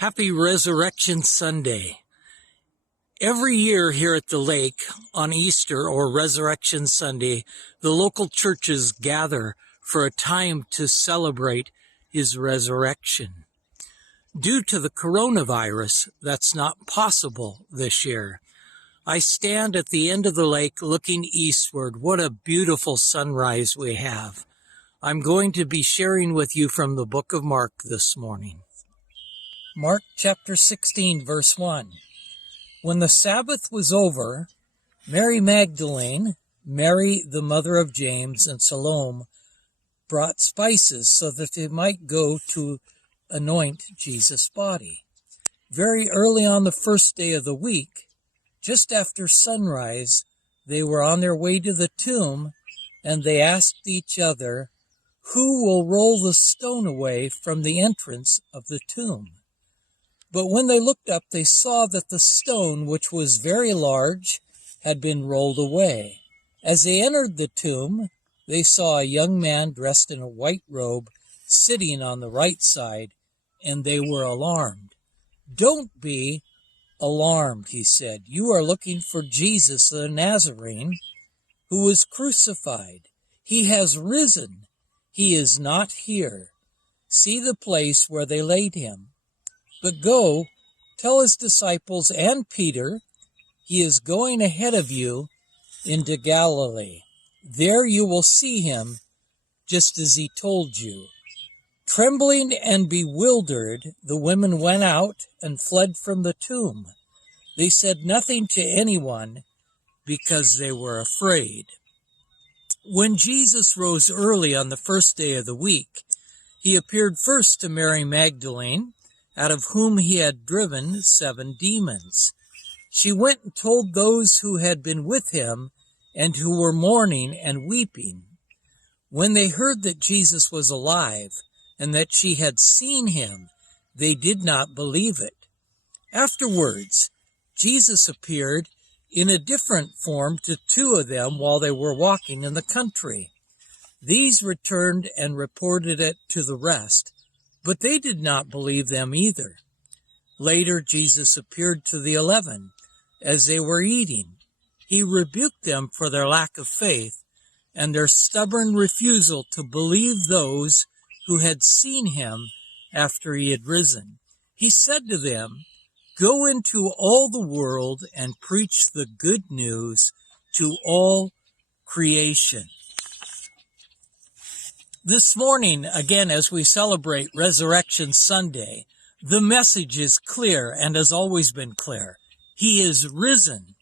Happy Resurrection Sunday. Every year here at the lake on Easter or Resurrection Sunday, the local churches gather for a time to celebrate his resurrection. Due to the coronavirus, that's not possible this year. I stand at the end of the lake looking eastward. What a beautiful sunrise we have. I'm going to be sharing with you from the book of Mark this morning. Mark chapter 16, verse 1. When the Sabbath was over, Mary Magdalene, Mary the mother of James, and Salome brought spices so that they might go to anoint Jesus' body. Very early on the first day of the week, just after sunrise, they were on their way to the tomb, and they asked each other, "Who will roll the stone away from the entrance of the tomb?" But when they looked up, they saw that the stone, which was very large, had been rolled away. As they entered the tomb, they saw a young man dressed in a white robe sitting on the right side, and they were alarmed. "Don't be alarmed," he said. "You are looking for Jesus the Nazarene, who was crucified. He has risen. He is not here. See the place where they laid him. But go, tell his disciples and Peter, he is going ahead of you into Galilee. There you will see him, just as he told you." Trembling and bewildered, the women went out and fled from the tomb. They said nothing to anyone because they were afraid. When Jesus rose early on the first day of the week, he appeared first to Mary Magdalene, out of whom he had driven 7 demons. She went and told those who had been with him and who were mourning and weeping. When they heard that Jesus was alive and that she had seen him, they did not believe it. Afterwards, Jesus appeared in a different form to 2 of them while they were walking in the country. These returned and reported it to the rest, but they did not believe them either. Later, Jesus appeared to the 11 as they were eating. He rebuked them for their lack of faith and their stubborn refusal to believe those who had seen him after he had risen. He said to them, "Go into all the world and preach the good news to all creation." This morning, again, as we celebrate Resurrection Sunday, the message is clear and has always been clear. He is risen.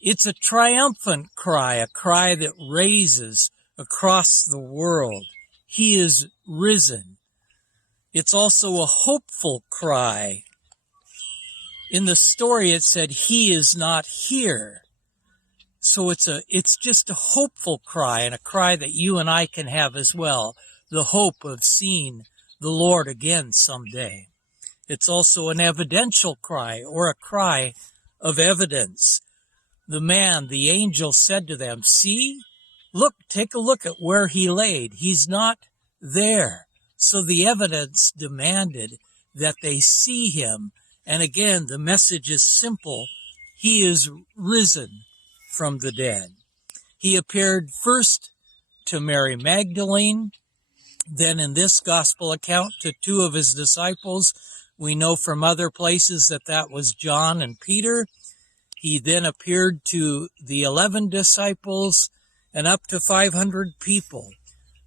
It's a triumphant cry, a cry that raises across the world. He is risen. It's also a hopeful cry. In the story, it said, "He is not here." So it's just a hopeful cry, and a cry that you and I can have as well, the hope of seeing the Lord again someday. It's also an evidential cry, or a cry of evidence. The angel said to them, "See, look, take a look at where he laid. He's not there." So the evidence demanded that they see him. And again, the message is simple. He is risen from the dead. He appeared first to Mary Magdalene, then in this gospel account to 2 of his disciples. We know from other places that was John and Peter. He then appeared to the 11 disciples and up to 500 people.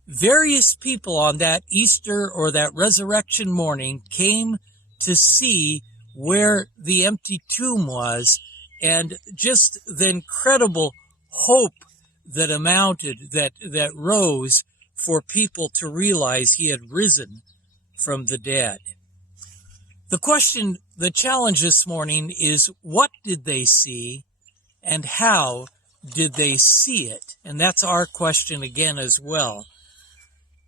Various people on that Easter or that resurrection morning came to see where the empty tomb was, and just the incredible hope that that rose for people to realize he had risen from the dead. The challenge this morning is, what did they see and how did they see it? And that's our question again as well.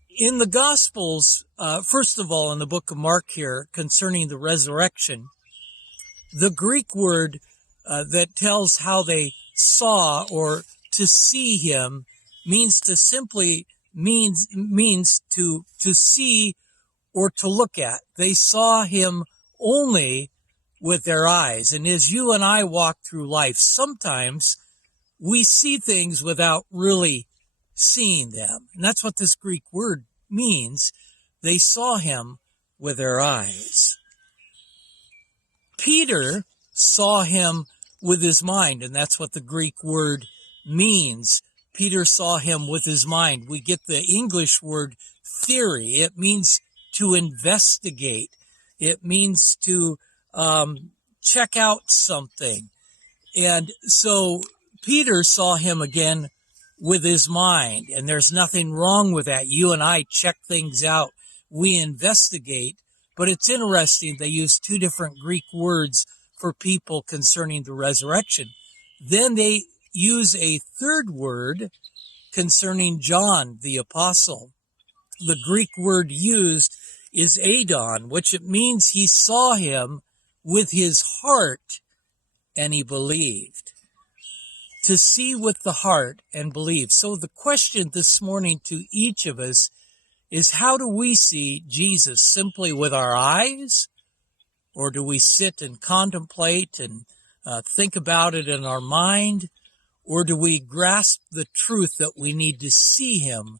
In the Gospels, first of all, in the book of Mark here, concerning the resurrection, the Greek word that tells how they saw or to see him means to see or to look at. They saw him only with their eyes. And as you and I walk through life, sometimes we see things without really seeing them. And that's what this Greek word means. They saw him with their eyes. Peter saw him with his mind, and that's what the Greek word means. Peter saw him with his mind. We get the English word theory. It means to investigate. It means to check out something. And so Peter saw him again with his mind, and there's nothing wrong with that. You and I check things out. We investigate, but it's interesting. They use two different Greek words for people concerning the resurrection. Then they use a third word concerning John the apostle. The Greek word used is adon, which it means he saw him with his heart and he believed. To see with the heart and believe. So the question this morning to each of us is, how do we see Jesus? Simply with our eyes? Or do we sit and contemplate and think about it in our mind? Or do we grasp the truth that we need to see him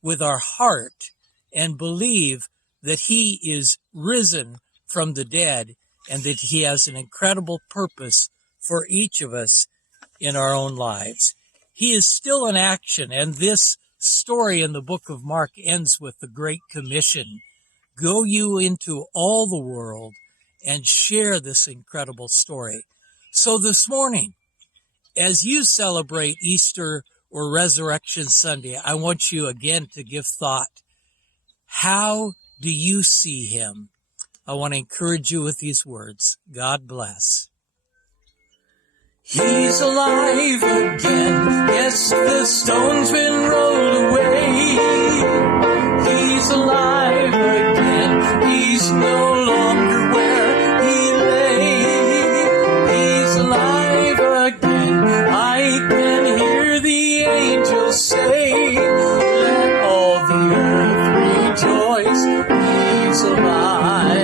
with our heart and believe that he is risen from the dead and that he has an incredible purpose for each of us in our own lives? He is still in action, and this story in the book of Mark ends with the Great Commission. Go you into all the world and share this incredible story. So this morning, as you celebrate Easter or Resurrection Sunday, I want you again to give thought. How do you see him? I want to encourage you with these words. God bless. He's alive again. Yes, the stone's been rolled away. He's alive again. He's no longer where he lay. He's alive again. I can hear the angels say, let all the earth rejoice. He's alive.